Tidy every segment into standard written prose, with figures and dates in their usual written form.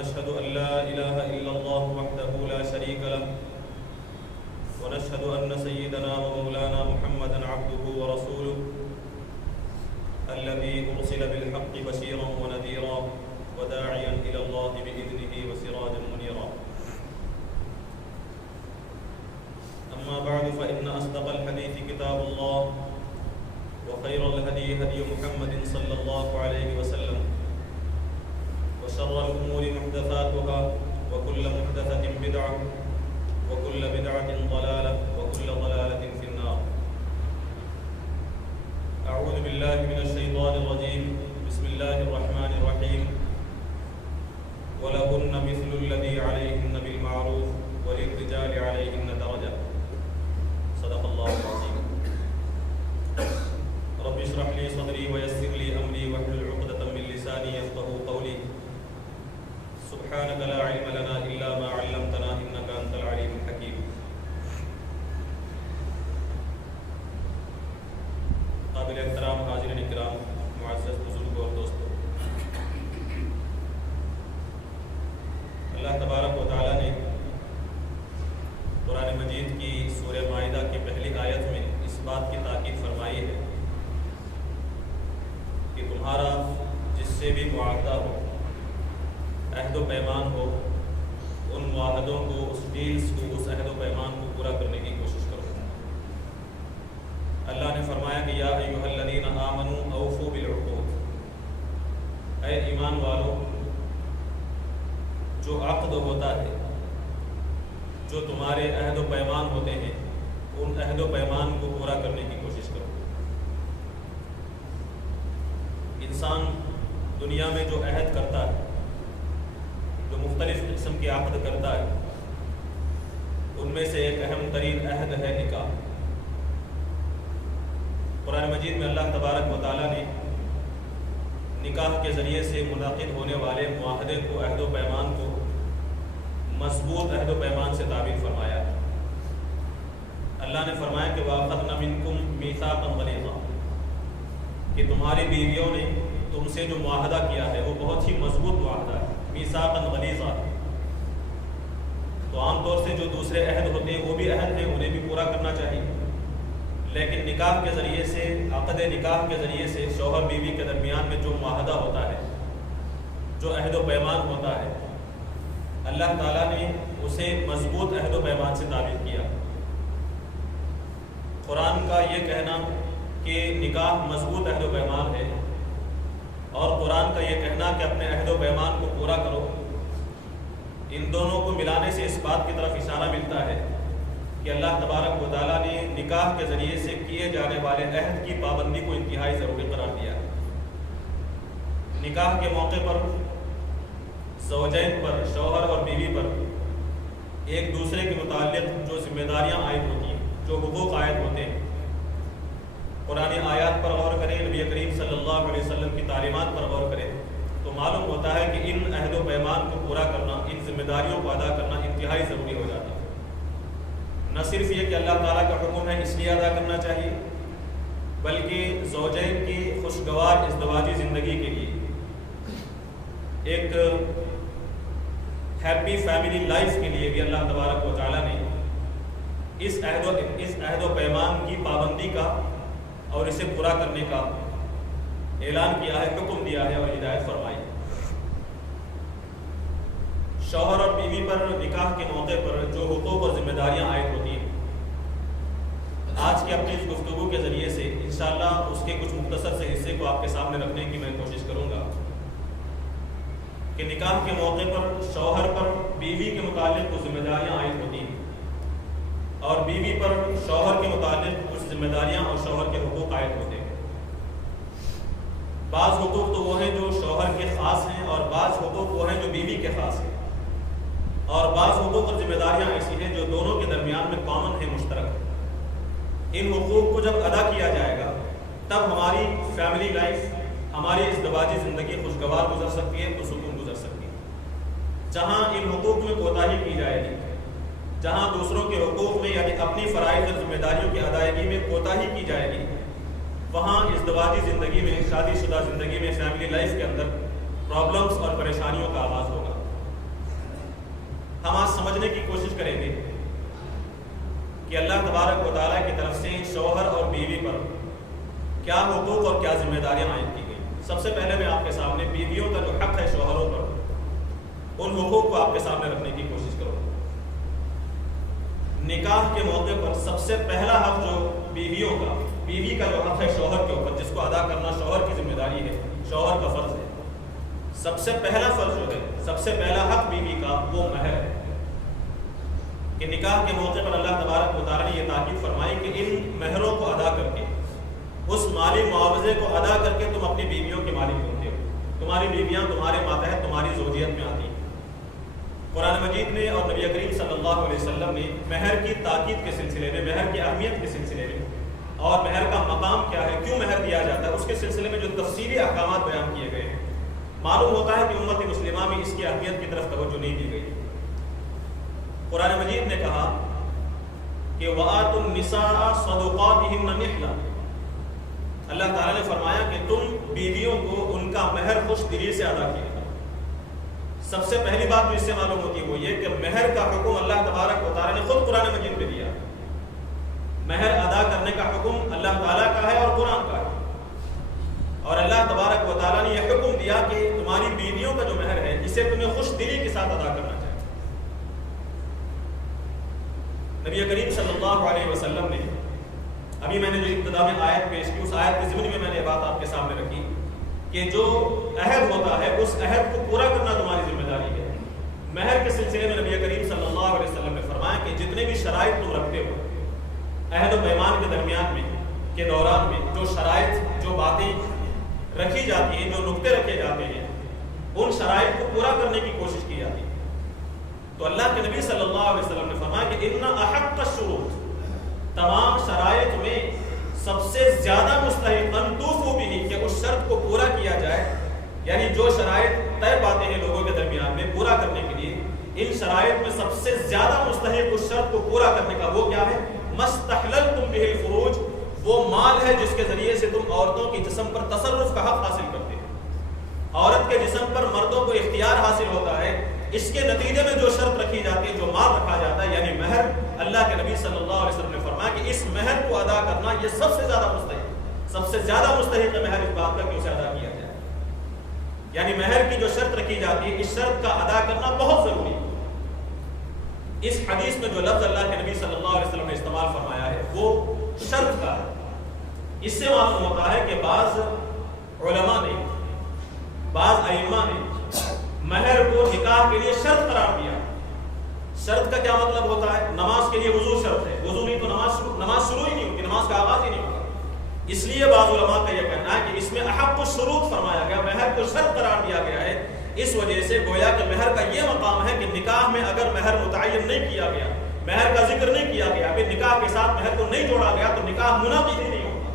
ونشهد أن لا إله إلا الله وحده لا شريك له ونشهد أن سيدنا ومولانا محمدا عبده ورسوله الذي أرسل بالحق بشيرا ونذيرا وداعيا إلى الله بإذنه وسراجا منيرا. أما بعد فإن أصدق الحديث كتاب الله وخير الهدي هدي محمد صلى الله عليه وسلم وشر الأمور محدثاتها وكل محدثة بدعة وكل بدعة ضلالة وكل ضلالة في النار. أعوذ بالله من الشيطان الرجيم. بسم الله الرحمن الرحيم. ولهن مثل الذي عليهن بالمعروف وللرجال عليهن درجة. صدق الله العظيم. رب اشرح لي صدري ويسر لي أمري واحلل عقدة من لساني يفقهوا قولي. سبحانك لا علم لنا إلا ما علمتنا إنك أنت العليم الحكيم. قابل احترام حاضرین اکرام، معزز بزرگ اور دوستو، اللہ تبارک و تعالیٰ نے قرآن مجید کی سورہ مائدہ کی پہلی آیت میں اس بات کی تاکید فرمائی ہے کہ تمہارا جس سے بھی معاہدہ ہو، عہد و پیمان ہو، ان معاہدوں کو، اس ڈیلز کو، اس عہد و پیمان کو پورا کرنے کی کوشش کرو۔ اللہ نے فرمایا کہ یا ایھا الذین آمنوا اوفوا بالعقود، اے ایمان والو، جو عقد ہوتا ہے، جو تمہارے عہد و پیمان ہوتے ہیں، ان عہد و پیمان کو پورا کرنے کی کوشش کرو۔ انسان دنیا میں جو عہد کرتا ہے، جو مختلف قسم کے عقد کرتا ہے، ان میں سے ایک اہم ترین عہد ہے نکاح۔ قرآن مجید میں اللہ تبارک و تعالیٰ نے نکاح کے ذریعے سے منعقد ہونے والے معاہدے کو، عہد و پیمان کو، مضبوط عہد و پیمان سے تعبیر فرمایا ہے۔ اللہ نے فرمایا کہ وَأَخَذْنَ مِنْكُمْ مِيثَاقًا غَلِيظًا، کہ تمہاری بیویوں نے تم سے جو معاہدہ کیا ہے وہ بہت ہی مضبوط معاہدہ ہے، میثاقاً غلیظا۔ تو عام طور سے جو دوسرے عہد ہوتے ہیں وہ بھی عہد ہیں، انہیں بھی پورا کرنا چاہیے، لیکن نکاح کے ذریعے سے، عقد نکاح کے ذریعے سے شوہر بیوی کے درمیان میں جو معاہدہ ہوتا ہے، جو عہد و پیمان ہوتا ہے، اللہ تعالیٰ نے اسے مضبوط عہد و پیمان سے تعبیر کیا۔ قرآن کا یہ کہنا کہ نکاح مضبوط عہد و پیمان ہے، اور قرآن کا یہ کہنا کہ اپنے عہد و پیمان کو پورا کرو، ان دونوں کو ملانے سے اس بات کی طرف اشارہ ملتا ہے کہ اللہ تبارک و تعالیٰ نے نکاح کے ذریعے سے کیے جانے والے عہد کی پابندی کو انتہائی ضروری قرار دیا ہے۔ نکاح کے موقع پر زوجین پر، شوہر اور بیوی پر ایک دوسرے کے متعلق جو ذمہ داریاں عائد ہوتی ہیں، جو حقوق عائد ہوتے ہیں، قرآن آیات پر غور کریں، نبی کریم صلی اللہ علیہ وسلم کی تعلیمات پر غور کریں تو معلوم ہوتا ہے کہ ان عہد و پیمان کو پورا کرنا، ان ذمہ داریوں کو ادا کرنا انتہائی ضروری ہو جاتا ہے۔ نہ صرف یہ کہ اللہ تعالیٰ کا حکم ہے اس لیے ادا کرنا چاہیے، بلکہ زوجین کی خوشگوار ازدواجی زندگی کے لیے، ایک ہیپی فیملی لائف کے لیے بھی اللہ تبارک و تعالیٰ نے اس عہد و پیمان کی پابندی کا اور اسے پورا کرنے کا اعلان کیا ہے، حکم دیا ہے اور ہدایت فرمائی۔ شوہر اور بیوی پر نکاح کے موقع پر جو حقوق اور ذمہ داریاں عائد ہوتی ہیں، آج کی اپنی اس گفتگو کے ذریعے سے انشاءاللہ اس کے کچھ مختصر سے حصے کو آپ کے سامنے رکھنے کی میں کوشش کروں گا کہ نکاح کے موقع پر شوہر پر بیوی کے متعلق کچھ ذمہ داریاں عائد ہوتی ہیں، اور بیوی پر شوہر کے متعلق کچھ ذمہ داریاں اور شوہر کے حقوق عائد ہوتے ہیں۔ بعض حقوق تو وہ ہیں جو شوہر کے خاص ہیں، اور بعض حقوق وہ ہیں جو بیوی کے خاص ہیں، اور بعض حقوق اور ذمہ داریاں ایسی ہیں جو دونوں کے درمیان میں کامن ہیں، مشترک ہیں۔ ان حقوق کو جب ادا کیا جائے گا تب ہماری فیملی لائف، ہماری ازدواجی زندگی خوشگوار گزر سکتی ہے، پرسکون گزر سکتی ہے۔ جہاں ان حقوق میں کوتاہی کی جائے گی، جہاں دوسروں کے حقوق میں یعنی اپنی فرائض اور ذمہ داریوں کی ادائیگی میں کوتاہی کی جائے گی، وہاں ازدواجی زندگی میں، شادی شدہ زندگی میں، فیملی لائف کے اندر پرابلمس اور پریشانیوں کا آغاز ہوگا۔ ہم آج سمجھنے کی کوشش کریں گے کہ اللہ تبارک و تعالیٰ کی طرف سے شوہر اور بیوی پر کیا حقوق اور کیا ذمہ داریاں عائد کی گئی۔ سب سے پہلے میں آپ کے سامنے بیویوں کا جو حق ہے شوہروں پر، ان حقوق کو آپ کے سامنے رکھنے کی کوشش کروں۔ نکاح کے موقع پر سب سے پہلا حق جو بیویوں کا، بیوی کا جو حق ہے شوہر کے اوپر، جس کو ادا کرنا شوہر کی ذمہ داری ہے، شوہر کا فرض ہے، سب سے پہلا فرض جو ہے، سب سے پہلا حق بیوی کا وہ مہر ہے کہ نکاح کے موقع پر اللہ تبارک و تعالیٰ نے یہ تاکید فرمائی کہ ان مہروں کو ادا کر کے، اس مالی معاوضے کو ادا کر کے تم اپنی بیویوں کے مالک ہوتے ہو، تمہاری بیویاں تمہارے ماتحت تمہاری زوجیت میں آتی ہیں۔ قرآن مجید نے اور نبی کریم صلی اللہ علیہ وسلم نے مہر کی تاکید کے سلسلے میں، مہر کی اہمیت کے سلسلے میں اور مہر کا مقام کیا ہے، کیوں مہر دیا جاتا ہے، اس کے سلسلے میں جو تفصیلی احکامات بیان کیے گئے ہیں، معلوم ہوتا ہے کہ امت مسلمہ میں اس کی اہمیت کی طرف توجہ نہیں دی گئی۔ قرآن مجید نے کہا کہ وَآتُوا النِّسَاءَ صَدُقَاتِهِنَّ نِحْلَةً، اللہ تعالیٰ نے فرمایا کہ تم بیویوں کو ان کا مہر خوش دلی سے ادا کیے۔ سب سے پہلی بات جو اس سے معلوم ہوتی ہے وہ یہ کہ مہر کا حکم اللہ تبارک و تعالیٰ نے خود قرآن مجید میں دیا۔ مہر ادا کرنے کا حکم اللہ تعالیٰ کا ہے اور قرآن کا ہے، اور اللہ تبارک و تعالیٰ نے یہ حکم دیا کہ تمہاری بیویوں کا جو مہر ہے اسے تمہیں خوش دلی کے ساتھ ادا کرنا چاہیے۔ نبی کریم صلی اللہ علیہ وسلم نے، ابھی میں نے جو ابتدا میں آیت پیش کی، اس آیت کے ضمن میں میں نے بات آپ کے سامنے رکھی کہ جو عہد ہوتا ہے اس عہد کو پورا کرنا تمہاری ذمہ داری ہے۔ مہر کے سلسلے میں نبی کریم صلی اللہ علیہ وسلم نے فرمایا کہ جتنے بھی شرائط تم رکھتے ہو عہد و پیمان کے درمیان میں کے دوران میں، جو شرائط، جو باتیں رکھی جاتی ہیں، جو نقطے رکھے جاتے ہیں، ان شرائط کو پورا کرنے کی کوشش کی جاتی ہے۔ تو اللہ کے نبی صلی اللہ علیہ وسلم نے فرمایا کہ ان احق الشروط، تمام شرائط میں سب سے زیادہ مستحق ان توفوا به، کہ اس شرط کو پورا کیا جائے، یعنی جو شرائط طے پاتے ہیں لوگوں کے درمیان میں پورا کرنے کے لیے، ان شرائط میں سب سے زیادہ مستحق اس شرط کو پورا کرنے کا وہ کیا ہے؟ مستحللتم به الفروج، وہ مال ہے جس کے ذریعے سے تم عورتوں کے جسم پر تصرف کا حق حاصل کرتے ہیں۔ عورت کے جسم پر مردوں کو اختیار حاصل ہوتا ہے، اس کے نتیجے میں جو شرط رکھی جاتی ہے، جو مال رکھا جاتا ہے، یعنی مہر، اللہ کے نبی صلی اللہ علیہ وسلم نے فرمایا کہ اس مہر کو ادا کرنا یہ سب سے زیادہ مستحق، سب سے زیادہ مستحق ہے مہر اس بات کا کہ اسے ادا کیا جائے۔ یعنی مہر کی جو شرط رکھی جاتی ہے، اس شرط کا ادا کرنا بہت ضروری ہے۔ اس حدیث میں جو لفظ اللہ کے نبی صلی اللہ علیہ وسلم نے استعمال فرمایا ہے وہ شرط کا ہے۔ اس سے معلوم ہوتا ہے کہ بعض علماء نے، بعض ائمہ نے مہر کو نکاح کے لیے شرط قرار دیا۔ شرط کا کیا مطلب ہوتا ہے؟ نماز کے لیے وضو شرط ہے، وضو نہیں تو نماز شروع ہی نہیں ہوگی، نماز کا آغاز ہی نہیں ہوگا۔ اس لیے بعض علماء کا یہ کہنا ہے کہ اس میں احق الشروط فرمایا گیا، مہر کو شرط قرار دیا گیا ہے، اس وجہ سے گویا کہ مہر کا یہ مقام ہے کہ نکاح میں اگر مہر متعین نہیں کیا گیا، مہر کا ذکر نہیں کیا گیا، پھر نکاح کے ساتھ مہر کو نہیں جوڑا گیا تو نکاح منعقد ہی نہیں ہوگا۔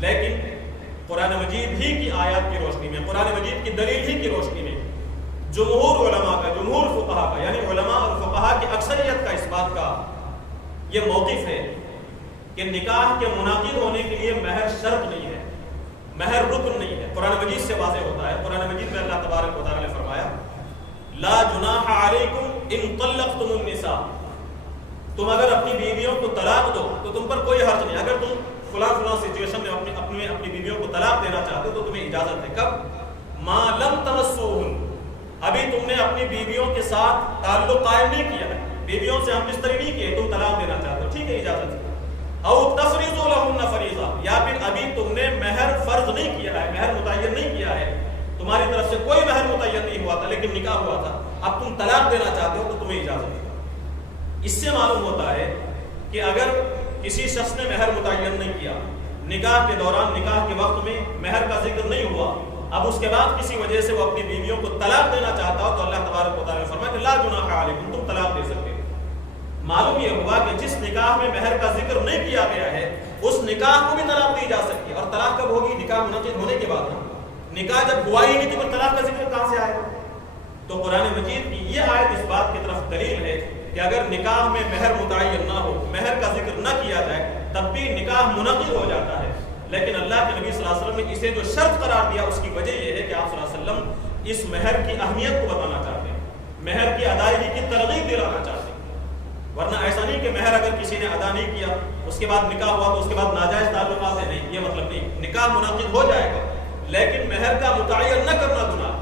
لیکن قرآن مجید ہی کی آیات کی روشنی میں، قرآن مجید کی دلیل ہی کی روشنی میں جمہور علماء کا، جمہور فقہا کا، یعنی علماء اور فقہا کی اکثریت کا اس بات کا یہ موقف ہے کہ نکاح کے منعقد ہونے کے لیے مہر شرط نہیں ہے، مہر رکن نہیں ہے۔ قرآن مجید سے واضح ہوتا ہے، قرآن مجید میں اللہ تبارک و تعالیٰ نے فرمایا لا جناح علیکم ان طلقتم النساء، تم اگر اپنی بیویوں کو طلاق دو تو تم پر کوئی حرج نہیں۔ اگر تم فلاں سچویشن میں اپنی بیویوں کو طلاق دینا چاہتے ہو تو تمہیں اجازت ہے۔ کب؟ ما لم تمسوہن، ابھی تم نے اپنی بیویوں کے ساتھ تعلق قائم نہیں کیا ہے، بیویوں سے ہم بستری نہیں کیے، تم طلاق دینا چاہتے ہو، ٹھیک ہے، اجازت ہے۔ او تفریضوا لہن فریضہ، یا پھر ابھی تم نے مہر فرض نہیں کیا ہے، مہر متعین نہیں کیا ہے، تمہاری طرف سے کوئی مہر متعین نہیں ہوا تھا لیکن نکاح ہوا تھا، اب تم طلاق دینا چاہتے ہو تو تمہیں اجازت ہے۔ اس سے معلوم ہوتا ہے کہ اگر کسی شخص نے مہر متعین نہیں کیا، نکاح کے دوران، نکاح کے وقت میں مہر کا ذکر نہیں ہوا، اب اس کے بعد کسی وجہ سے وہ اپنی بیویوں کو طلاق دینا چاہتا ہو تو اللہ تبارک و تعالیٰ نے فرمایا کہ لا جناح علیکم، تم طلاق دے سکتے ہو۔ معلوم یہ ہوا کہ جس نکاح میں مہر کا ذکر نہیں کیا گیا ہے اس نکاح کو بھی طلاق دی جا سکتی ہے، اور طلاق کب ہوگی؟ نکاح منعقد ہونے کے بعد۔ نکاح جب ہوا ہی نہیں تو طلاق کا ذکر کہاں سے آئے گا؟ تو قرآن مجید کی یہ آیت اس بات کی طرف دلیل ہے کہ اگر نکاح میں مہر متعین نہ ہو، مہر کا ذکر نہ کیا جائے، تب بھی نکاح منعقد ہو جاتا ہے۔ لیکن اللہ کے نبی صلی اللہ علیہ وسلم نے اسے جو شرط قرار دیا اس کی وجہ یہ ہے کہ آپ صلی اللہ علیہ وسلم اس مہر کی اہمیت کو بتانا چاہتے ہیں۔ مہر کی ادائیگی کی ترغیب دلانا چاہتے ہیں، ورنہ ایسا نہیں کہ مہر اگر کسی نے ادا نہیں کیا اس کے بعد نکاح ہوا تو اس کے بعد ناجائز تعلقات ہیں، نہیں، یہ مطلب نہیں، نکاح منعقد ہو جائے گا لیکن مہر کا متعین نہ کرنا گناہ۔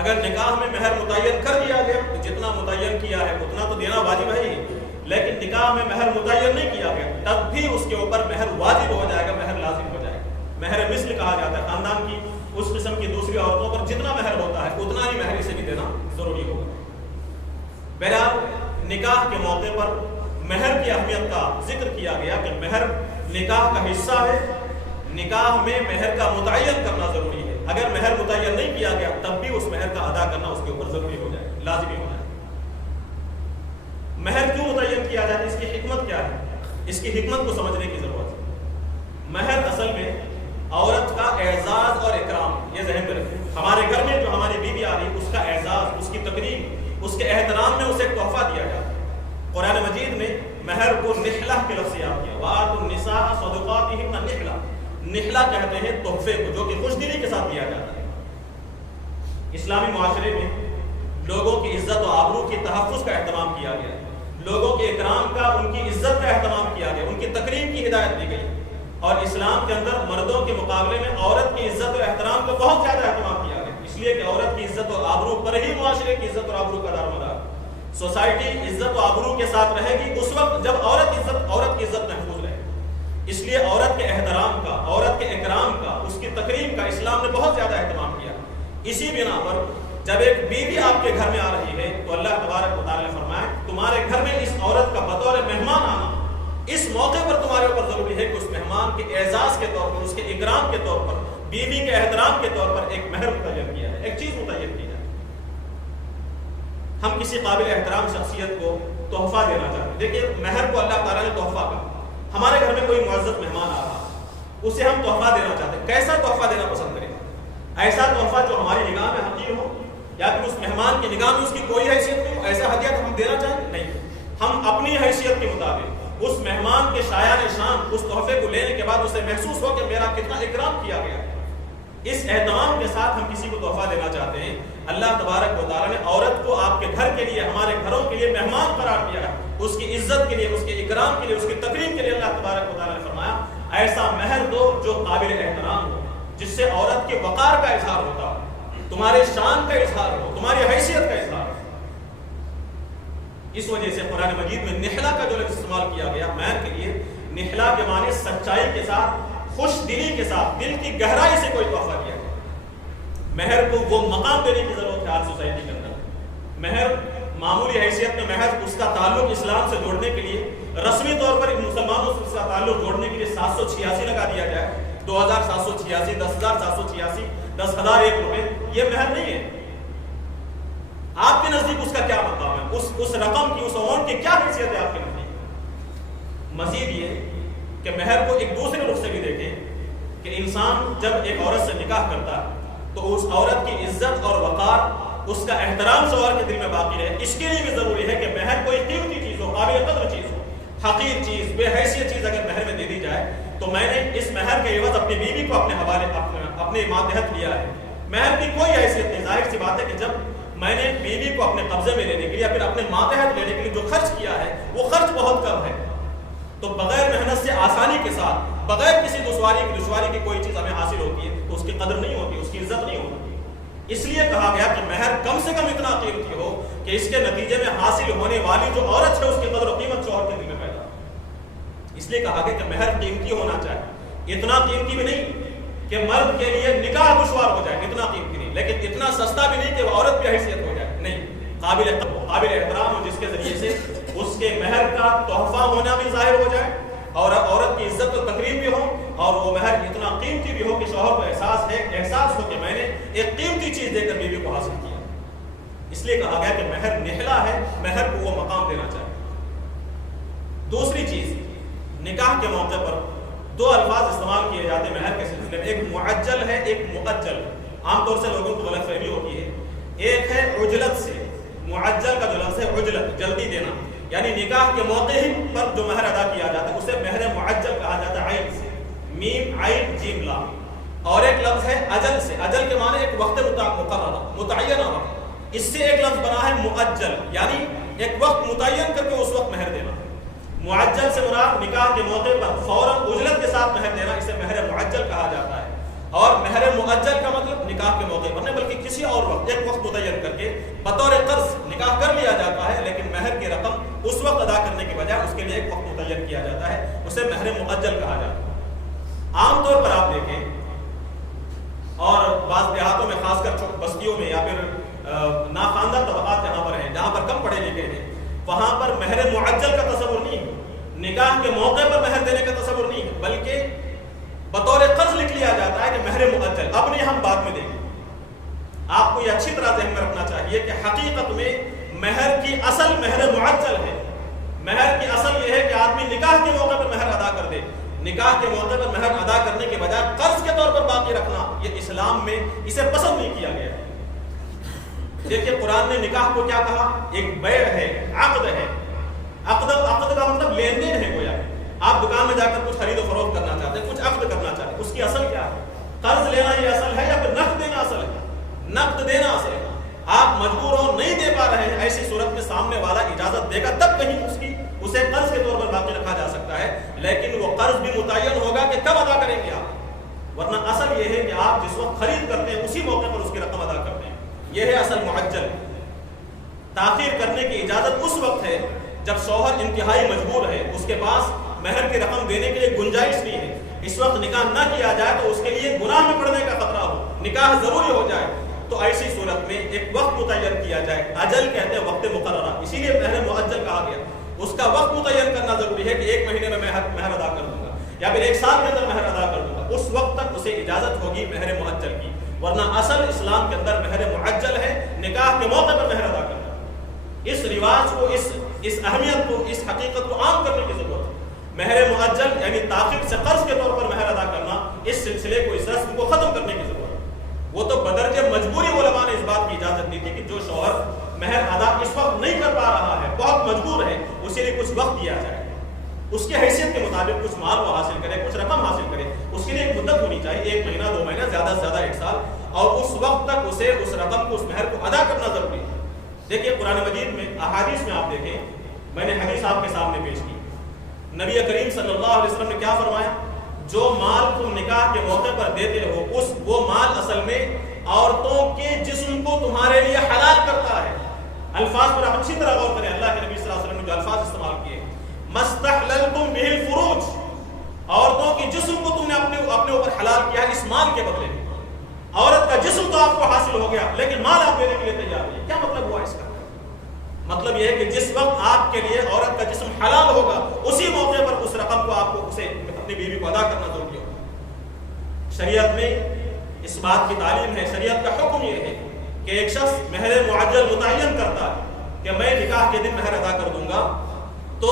اگر نکاح میں مہر متعین کر دیا گیا تو جتنا متعین کیا ہے اتنا تو دینا واجب ہے ہی، لیکن نکاح میں مہر متعین نہیں کیا گیا تب بھی اس کے اوپر مہر واجب ہو جائے گا، مہر لازم ہو جائے گا۔ مہر مثل کہا جاتا ہے، خاندان کی اس قسم کی دوسری عورتوں پر جتنا مہر ہوتا ہے اتنا ہی مہر اسے بھی دینا ضروری ہوگا۔ بہرحال نکاح کے موقع پر مہر کی اہمیت کا ذکر کیا گیا کہ مہر نکاح کا حصہ ہے، نکاح میں مہر کا متعین کرنا ضروری ہے، اگر مہر متعین نہیں کیا گیا تب بھی اس مہر کا ادا کرنا اس کے اوپر ضروری ہو جائے، لازمی ہو جائے۔ مہر کیوں متعین کیا جاتا ہے، اس کی حکمت کیا ہے، اس کی حکمت کو سمجھنے کی ضرورت ہے۔ مہر اصل میں عورت کا اعزاز اور اکرام، یہ ذہن میں رکھیں، ہمارے گھر میں جو ہماری بیوی آ رہی ہے اس کا اعزاز، اس کی تقریب، اس کے احترام میں اسے ایک تحفہ دیا جاتا ہے۔ قرآن مجید نے مہر کو نحلہ کے لفظ سے یاد کیا، وآتوا النساء صدقاتہن نحلہ، نحلہ کہتے ہیں تحفے کو جو کہ خوش دلی کے ساتھ دیا جاتا ہے۔ اسلامی معاشرے میں لوگوں کی عزت و آبرو کی تحفظ کا اہتمام کیا گیا، لوگوں کے اکرام کا، ان کی عزت کا اہتمام کیا گیا، ان کی تقریب کی ہدایت دی گئی، اور اسلام کے اندر مردوں کے مقابلے میں عورت کی عزت و احترام کو بہت زیادہ اہتمام کیا گیا، اس لیے کہ عورت کی عزت و آبرو پر ہی معاشرے کی عزت اور آبرو کا دارومدار۔ سوسائٹی عزت و آبرو کے ساتھ رہے گی اس وقت جب عورت کی عزت محفوظ رہے گی، اس لیے عورت کے احترام کا، عورت کے اکرام کا، اس کی تقریب کا اسلام نے بہت زیادہ اہتمام کیا۔ اسی بنا پر جب ایک بیوی آپ کے گھر میں آ رہی ہے تو اللہ تبارک و تعالی نے فرمایا تمہارے گھر میں اس عورت کا بطور مہمان آنا اس موقع پر تمہارے اوپر ضروری ہے کہ اس مہمان کے اعزاز کے طور پر، اس کے اکرام کے طور پر، بیوی کے احترام کے طور پر ایک مہر متعین کیا ہے، ایک چیز متعین کی جائے۔ ہم کسی قابل احترام شخصیت کو تحفہ دینا چاہتے ہیں، دیکھیے مہر کو اللہ تعالیٰ نے تحفہ کہا، ہمارے گھر میں کوئی معزز مہمان آ رہا اسے ہم تحفہ دینا چاہتے ہیں، کیسا تحفہ دینا پسند کریں؟ ایسا تحفہ جو ہماری نگاہ میں حقیر ہو، یا پھر اس مہمان کی نگاہ میں اس کی کوئی حیثیت نہیں ہو، ایسا ہدیہ ہم دینا چاہیں؟ نہیں، ہم اپنی حیثیت کے مطابق اس مہمان کے شایان شان اس تحفے کو لینے کے بعد اسے محسوس ہو کہ میرا کتنا اکرام کیا گیا ہے، اس اہتمام کے ساتھ ہم کسی کو تحفہ دینا چاہتے ہیں۔ اللہ تبارک و تعالیٰ نے عورت کو آپ کے گھر کے لیے، ہمارے گھروں کے لیے مہمان قرار دیا ہے، اس کی عزت کے لیے، اس کے اکرام کے لیے، اس کی تقریب کے لیے اللہ تبارک و تعالیٰ نے فرمایا ایسا مہر دو جو قابل احترام ہو، جس سے عورت کے وقار کا اظہار ہوتا ہو، تمہارے شان کا اظہار ہو، تمہاری حیثیت کا اظہار ہو۔ اس وجہ سے قرآن مجید میں نحلہ کا جو لفظ استعمال کیا گیا مہر کے لیے، نحلہ کے معنی سچائی کے ساتھ، خوش دلی کے ساتھ، دل کی گہرائی سے کوئی تحفہ دیا گیا۔ مہر کو وہ مقام دینے کی ضرورت ہے آج سوسائٹی کے اندر۔ مہر معمولی حیثیت میں محض اس کا تعلق اسلام سے جوڑنے کے لیے، رسمی طور پر مسلمانوں سے اس کا تعلق جوڑنے کے لیے 786 لگا دیا جائے، 2786، 10,786، 10,001 روپے، یہ مہر نہیں ہے۔ آپ کے نزدیک اس کا کیا مقام ہے، اس رقم کی، اس اماؤنٹ کی کیا حیثیت ہے آپ کے نزدیک؟ مزید یہ کہ مہر کو ایک دوسرے رخ سے بھی دیکھیں کہ انسان جب ایک عورت سے نکاح کرتا ہے تو اس عورت کی عزت اور وقار، اس کا احترام سوار کے دل میں باقی رہے۔ اس کے لیے بھی ضروری ہے کہ مہر کوئی قیمتی چیز ہو، قابل قدر چیز ہو، حقیر چیز، بے حیثیت چیز اگر مہر میں دے دی جائے تو میں نے اس مہر کے عوض اپنی بیوی کو اپنے حوالے، اپنے ماتحت لیا ہے۔ مہر کی کوئی حیثیت نہیں۔ ظاہر سی بات ہے کہ جب میں نے بیوی کو اپنے قبضے میں لینے کے لیے یا پھر اپنے ماتحت لینے کے لیے جو خرچ کیا ہے وہ خرچ بہت کم ہے، تو بغیر محنت سے آسانی کے ساتھ، بغیر کسی دشواری کی کوئی چیز ہمیں حاصل ہوتی ہے تو اس کی قدر نہیں ہوتی، اس کی عزت نہیں ہوتی۔ اس لیے کہا گیا کہ مہر کم سے کم اتنا قیمتی ہو کہ اس کے نتیجے میں حاصل ہونے والی جو عورت ہے اس کی قدر و قیمت شوہر کے دل میں پیدا ہو۔ اس لیے کہا گیا کہ مہر قیمتی ہونا چاہیے، اتنا قیمتی بھی نہیں کہ مرد کے لیے نکاح دشوار ہو جائے، اتنا قیمتی نہیں، لیکن اتنا سستا بھی نہیں کہ وہ عورت کی حیثیت ہو جائے، نہیں، قابل احترام ہو جس کے ذریعے سے اس کے مہر کا تحفہ ہونا بھی ظاہر ہو جائے اور عورت کی عزت و تقریب بھی ہو، اور وہ مہر اتنا قیمتی بھی ہو کہ شوہر کو احساس ہو کہ میں نے ایک قیمتی چیز دے کر بیوی کو حاصل کیا۔ اس لیے کہا گیا کہ مہر نحلہ ہے، مہر کو وہ مقام دینا چاہیے۔ دوسری چیز، نکاح کے موقع پر دو الفاظ استعمال کیے جاتے ہیں مہر کے سلسلے میں، ایک معجل ہے، ایک مؤجل۔ عام طور سے لوگوں کو غلط فہمی ہوتی ہے، ایک ہے عجلت سے، معجل کا جو لفظ ہے عجلت، جلدی دینا، یعنی نکاح کے موقع ہی پر جو مہر ادا کیا جاتا ہے اسے مہر معجل کہا جاتا ہے، عین سے، میم عین جیم لام۔ اور ایک لفظ ہے اجل سے، اجل کے معنی ایک وقت مقررہ، متعینہ وقت، اس سے ایک لفظ بنا ہے مؤجل، یعنی ایک وقت متعین کر کے اس وقت مہر دینا۔ معجل سے مراد نکاح کے موقع پر فوراً اجرت کے ساتھ مہر دینا، اسے مہر معجل کہا جاتا ہے۔ اور مہر معجل کا مطلب نکاح کے موقع پر نہیں بلکہ کسی اور وقت ایک وقت متعین کر کے بطور قرض نکاح کر لیا جاتا ہے، لیکن مہر کی رقم اس وقت ادا کرنے کی بجائے اس کے لیے ایک وقت متعین کیا جاتا ہے، اسے مہر معجل کہا جاتا ہے۔ عام طور پر آپ دیکھیں اور بعض دیہاتوں میں خاص کر بستیوں میں یا پھر ناخواندہ طبقات جہاں پر ہیں، جہاں پر کم پڑھے لکھے ہیں، وہاں پر مہر معجل کا تصور نہیں ہے، نکاح کے موقع پر مہر دینے کا تصور نہیں ہے، بلکہ بطور قرض لکھ لیا جاتا ہے کہ مہر معجل۔ اب نہیں، ہم بعد میں دیں گے۔ آپ کو یہ اچھی طرح ذہن میں رکھنا چاہیے کہ حقیقت میں مہر کی اصل مہر معجل ہے۔ مہر کی اصل یہ ہے کہ آدمی نکاح کے موقع پر مہر ادا کر دے، نکاح کے موقع پر مہر ادا کرنے کے بجائے قرض کے طور پر باقی رکھنا، یہ اسلام میں اسے پسند نہیں کیا گیا۔ دیکھیے قرآن نے نکاح کو کیا کہا؟ ایک بیع ہے، عقد ہے۔ عقد کا مطلب لین دین ہے۔ گویا آپ دکان میں جا کر کچھ خرید و فروخت کرنا چاہتے ہیں، کچھ عقد کرنا چاہتے ہیں، اس کی اصل کیا ہے؟ قرض لینا یہ اصل ہے یا پھر نقد دینا اصل ہے؟ نقد دینا اصل ہے۔ آپ مجبور ہو نہیں دے پا رہے ہیں، ایسی صورت میں سامنے والا اجازت دے گا تب کہیں اسے قرض کے طور پر باقی رکھا جا سکتا ہے، لیکن وہ قرض بھی متعین ہوگا کہ کب ادا کریں گے آپ، ورنہ اصل یہ ہے کہ آپ جس وقت خرید کرتے ہیں اسی موقع پر اس کی رقم ادا کرتے ہیں۔ یہ ہے اصل معجل۔ تاخیر کرنے کی اجازت اس وقت ہے جب شوہر انتہائی مجبور ہے، اس کے پاس مہر کی رقم دینے کے لیے گنجائش نہیں ہے، اس وقت نکاح نہ کیا جائے تو اس کے لیے گناہ میں پڑنے کا خطرہ ہو، نکاح ضروری ہو جائے، تو ایسی صورت میں ایک وقت متعین کیا جائے۔ اجل کہتے ہیں وقت مقررہ، اسی لیے مہر معجل کہا گیا۔ اس کا وقت متعین کرنا ضروری ہے کہ 1 مہینے میں مہر ادا کر دوں گا یا پھر 1 سال کے اندر مہر ادا کر دوں گا، اس وقت تک اسے اجازت ہوگی مہر معجل کی، ورنہ اصل اسلام کے اندر مہر معجل ہے، نکاح کے موقع پر مہر ادا کرنا۔ اس رواج کو، اس اہمیت کو، اس حقیقت کو عام کرنے کی ضرورت ہے۔ مہر معجل یعنی تاخیر سے قرض کے طور پر مہر ادا کرنا، اس سلسلے کو، اس رسم کو ختم کرنے کی ضرورت ہے۔ وہ تو بدرجہ مجبوری علماء نے اس بات کی اجازت دی تھی کہ جو شوہر مہر ادا اس وقت نہیں کر پا رہا ہے، بہت مجبور ہے، اسی لیے کچھ وقت دیا جائے، اس کی حیثیت کے مطابق کچھ مال وہ حاصل کرے، کچھ رقم حاصل کرے، اس کے لیے ایک مدت ہونی چاہیے، 1 مہینہ 2 مہینہ، زیادہ سے زیادہ 1 سال، اور اس وقت تک اسے اس رقم کو، اس مہر کو ادا کرنا ضروری ہے۔ دیکھیے قرآن مجید میں، احادیث میں آپ دیکھیں، میں نے حدیث آپ کے سامنے پیش کی، نبی کریم صلی اللہ علیہ وسلم نے کیا فرمایا؟ جو مال تم نکاح کے موقع پر دیتے ہو، وہ مال اصل میں عورتوں کے جسم کو تمہارے لیے حلال کرتا ہے۔ الفاظ پر آپ اچھی طرح غور کریں، اللہ کے نبی صلی اللہ علیہ وسلم نے جو الفاظ استعمال کیے، مستحللتم بہ الفروج، عورتوں کے جسم کو تم نے اپنے اوپر حلال کیا ہے اس مال کے بدلے میں۔ عورت کا جسم تو آپ کو حاصل ہو گیا، لیکن مال آپ دینے کے لیے تیار نہیں۔ کیا مطلب ہوا اس کا؟ مطلب یہ ہے کہ جس وقت آپ کے لیے عورت کا جسم حلال ہوگا، اسی موقع پر اس رقم کو آپ کو، اسے اپنی بیوی کو ادا کرنا ضروری ہوگا۔ شریعت میں اس بات کی تعلیم ہے، شریعت کا حکم یہ ہے کہ ایک شخص مہر معجل متعین کرتا ہے کہ میں نکاح کے دن مہر ادا کر دوں گا، تو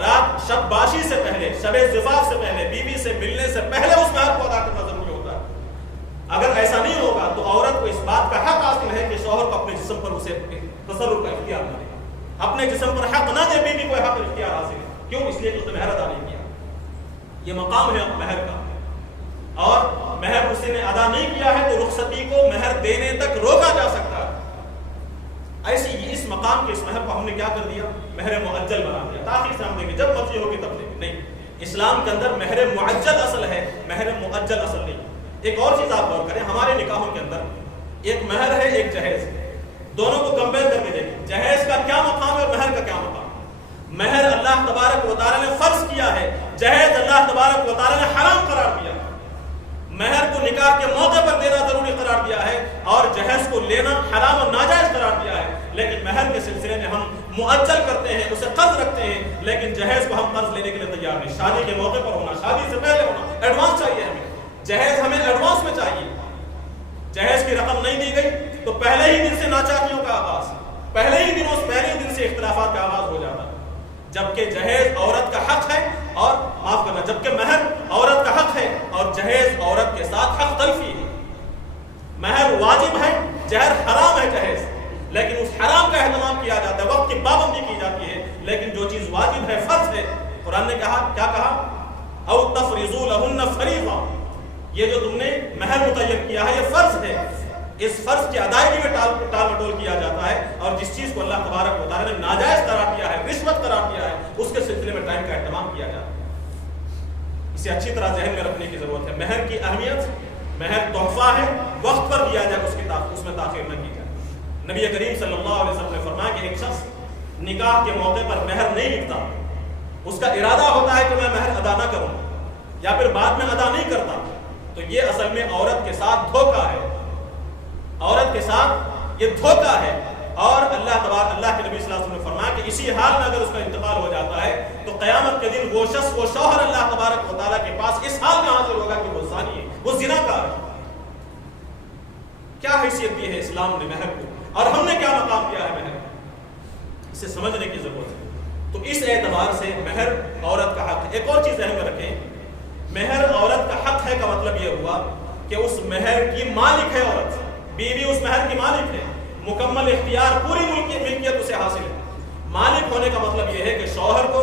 رات شب باشی سے پہلے، شب زفاف سے پہلے، بیوی سے ملنے سے پہلے اس مہر کو ادا کرنا ضروری ہوتا ہے۔ اگر ایسا نہیں ہوگا تو عورت کو اس بات کا حق حاصل ہے کہ شوہر کو اپنے جسم پر اسے تصرف کا اختیار نہ دے، اپنے جسم پر حق نہ دے، بیوی کو حق اختیار حاصل ہے۔ کیوں؟ اس لیے کہ اس نے مہر ادا نہیں کیا۔ یہ مقام ہے مہر کا، اور مہر اس نے ادا نہیں کیا ہے تو رخصتی کو مہر دینے تک روکا جا سکتا ہے۔ ایسے ہی اس مقام کے اس مہر کو ہم نے کیا کر دیا؟ مہر معجل بنا دیا۔ تاخیر سے ہم دیں گے، جب مرضی ہوگی تب دیں گے، نہیں، اسلام کے اندر مہر معجل اصل ہے، مہر معجل اصل نہیں۔ ایک اور چیز آپ غور کریں، ہمارے نکاحوں کے اندر ایک مہر ہے، ایک جہیز، دونوں کو کمپیئر کر کے دیکھیں، جہیز کا کیا مقام ہے اور مہر کا کیا مقام ہے۔ مہر اللہ تبارک و تعالی نے فرض کیا ہے، جہیز اللہ تبارک و تعالی نے حرام قرار دیا۔ مہر کو نکاح کے موقع پر دینا ضروری قرار دیا ہے، اور جہیز کو لینا حرام اور ناجائز قرار دیا ہے۔ لیکن مہر کے سلسلے میں ہم معجل کرتے ہیں، اسے قرض رکھتے ہیں، لیکن جہیز کو ہم قرض لینے کے لیے تیار نہیں۔ شادی کے موقع پر ہونا، شادی سے پہلے ہونا، ایڈوانس چاہیے ہمیں، جہیز ہمیں ایڈوانس میں چاہیے۔ جہیز کی رقم نہیں دی گئی تو پہلے ہی دن سے ناچاکیوں کا آغاز، پہلے ہی دن سے اختلافات کا آغاز ہو جاتا ہے۔ جبکہ جہیز عورت کا حق ہے، اور معاف کرنا، جبکہ مہر عورت کا حق ہے اور جہیز عورت کے ساتھ حق تلفی ہے۔ مہر واجب ہے، جہر حرام ہے جہیز، لیکن اس حرام کا اہتمام کیا جاتا ہے، وقت کی پابندی کی جاتی ہے۔ لیکن جو چیز واجب ہے، فرض ہے، قرآن نے کہا، کیا کہا؟ او تفرضوا لهن فریضہ، یہ جو تم نے مہر متعین کیا ہے یہ فرض ہے، اس فرض کی ادائیگی میں ٹال مٹول کیا جاتا ہے، اور جس چیز کو اللہ تبارک و تعالیٰ نے ناجائز قرار دیا ہے، رشوت قرار دیا ہے، اس کے سلسلے میں ٹائم کا اہتمام کیا جاتا ہے۔ اسے اچھی طرح ذہن میں رکھنے کی ضرورت ہے۔ مہر کی اہمیت، مہر تحفہ ہے، وقت پر دیا جائے، اس میں تاخیر نہ کی جائے۔ نبی کریم صلی اللہ علیہ وسلم نے فرمایا کہ ایک شخص نکاح کے موقع پر مہر نہیں لکھتا، اس کا ارادہ ہوتا ہے کہ میں مہر ادا نہ کروں یا پھر بعد میں ادا نہیں کرتا، تو یہ اصل میں عورت کے ساتھ دھوکہ ہے، عورت کے ساتھ یہ دھوکہ ہے۔ اور اللہ کے نبی صلی اللہ علیہ وسلم نے فرمایا کہ اسی حال میں اگر اس کا انتقال ہو جاتا ہے تو قیامت کے دن وہ شخص، وہ شوہر اللہ تبارک و تعالیٰ کے پاس اس حال میں حاضر ہوگا کہ وہ زانی ہے، وہ زناکار ہے۔ کیا حیثیت دی ہے اسلام نے مہر کو، اور ہم نے کیا مقام دیا ہے مہر، اسے سمجھنے کی ضرورت ہے۔ تو اس اعتبار سے مہر عورت کا حق ہے۔ ایک اور چیز ذہن میں رکھیں، مہر عورت کا حق ہے کا مطلب یہ ہوا کہ اس مہر کی مالک ہے عورت، بیوی اس مہر کی مالک ہے، مکمل اختیار، پوری ملکیت اسے حاصل ہے۔ مالک ہونے کا مطلب یہ ہے کہ شوہر کو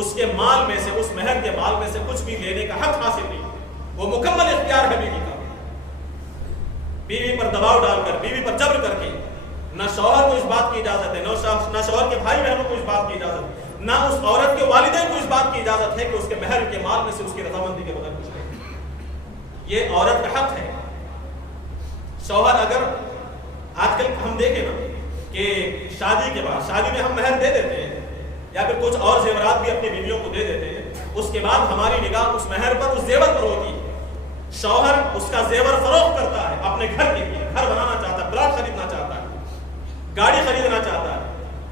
اس کے مال میں سے، اس مہر کے مال میں سے کچھ بھی لینے کا حق حاصل نہیں، وہ مکمل اختیار ہے بیوی کا۔ بیوی پر دباؤ ڈال کر، بیوی پر جبر کر کے نہ شوہر کو اس بات کی اجازت ہے، نہ شوہر کے بھائی بہنوں کو اس بات کی اجازت ہے، نہ اس عورت کے والدین کو اس بات کی اجازت ہے کہ اس کے مہر کے مال میں سے اس کی رضامندی کے بغیر کچھ نہیں۔ یہ عورت کا حق ہے۔ شوہر اگر آج کل ہم دیکھیں نا کہ شادی کے بعد، شادی میں ہم مہر دے دیتے ہیں یا پھر کچھ اور زیورات بھی اپنی بیویوں کو دے دیتے ہیں، اس کے بعد ہماری نگاہ اس مہر پر، اس زیور پر ہوتی ہے۔ شوہر اس کا زیور فروخت کرتا ہے اپنے گھر کے لیے، گھر بنانا چاہتا ہے، پلاٹ خریدنا چاہتا ہے، گاڑی خریدنا چاہتا ہے،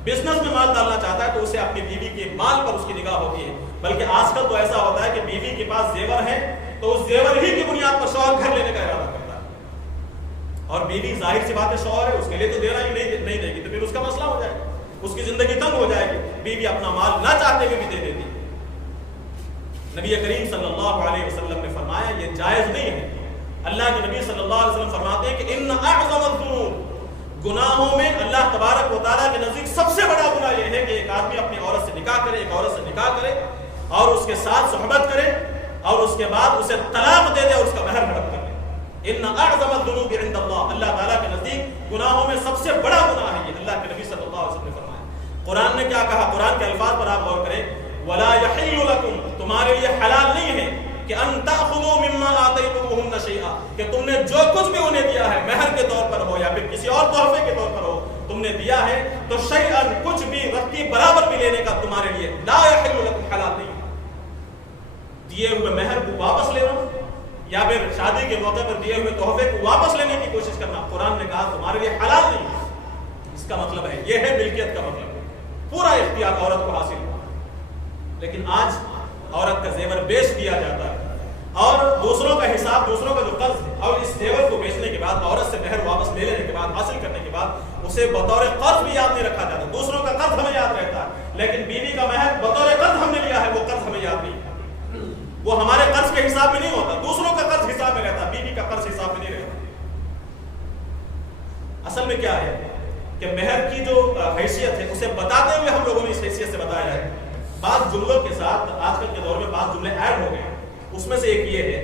بزنس میں مال ڈالنا چاہتا ہے، تو اسے اپنی بیوی کے مال پر اس کی نگاہ ہوتی ہے۔ بلکہ آج کل تو ایسا ہوتا ہے کہ بیوی کے پاس زیور ہے تو اس زیور ہی کی بنیاد پر شوہر گھر لینے کا ارادہ کرتا ہے، اور بیوی ظاہر سی بات ہے شوہر ہے، اس کے لیے تو دینا ہی نہیں دے گی، تو پھر اس کا مسئلہ ہو جائے گا، اس کی زندگی تنگ ہو جائے گی۔ بیوی اپنا مال نہ چاہتے ہوئے بھی دے دیتی۔ نبی کریم صلی اللہ علیہ وسلم نے فرمایا یہ جائز نہیں ہے۔ اللہ کے نبی صلی اللہ علیہ وسلم فرماتے ہیں کہ ان اعظم الذنوب، گناہوں میں اللہ تبارک و تعالیٰ کے نزدیک سب سے بڑا گناہ یہ ہے کہ ایک آدمی اپنی عورت سے نکاح کرے، ایک عورت سے نکاح کرے اور اس کے ساتھ صحبت کرے اور اس کے بعد اسے طلاق دے دے اور اس کا مہر ہڑپ کر لے۔ ان اعظم الذنوب عند اللہ، اللہ تعالیٰ کے نزدیک گناہوں میں سب سے بڑا گناہ ہے یہ، اللہ کے نبی صلی اللہ علیہ وسلم نے فرمایا۔ قرآن نے کیا کہا؟ قرآن کے الفاظ پر آپ غور کریں، ولا يحل لكم، تمہارے لیے حلال نہیں ہے کہ ان تاخذوا مما آتيتموهن شيئا، کہ تم نے جو کچھ بھی انہیں دیا ہے، مہر کے طور پر ہو یا پھر کسی اور تحفے کے طور پر ہو، تم نے دیا ہے تو شيئا، کچھ بھی رتی برابر بھی لینے کا تمہارے لیے لا يحل لكم، حلال نہیں ہے۔ دیے ہوئے مہر کو واپس لینا یا پھر شادی کے موقع پر دیے ہوئے تحفے کو واپس لینے کی کوشش کرنا، قرآن نے کہا تمہارے لیے حلال نہیں ہے۔ اس کا مطلب ہے، یہ ہے ملکیت کا مطلب، پورا اختیار عورت کو حاصل ہے۔ لیکن آج عورت کا زیور بیچ دیا جاتا ہے اور دوسروں کا حساب، دوسروں کا جو قرض ہے، اور اس زیور کو بیچنے کے بعد، عورت سے مہر واپس لے لینے کے بعد، حاصل کرنے کے بعد اسے بطور قرض بھی یاد نہیں رکھا جاتا۔ دوسروں کا قرض ہمیں یاد رہتا ہے، لیکن بیوی کا مہر بطور قرض ہم نے لیا ہے، وہ قرض ہمیں یاد نہیں، وہ ہمارے قرض کے حساب میں نہیں ہوتا، دوسروں کا قرض حساب میں رہتا، بیوی کا قرض حساب میں نہیں رہتا۔ اصل میں کیا ہے کہ مہر کی جو حیثیت ہے اسے بتاتے ہوئے ہم لوگوں نے اس حیثیت سے بتایا ہے۔ بعض جملوں کے ساتھ آج کل کے دور میں بعض جملے ایڈ ہو گئے ہیں، اس میں سے ایک یہ ہے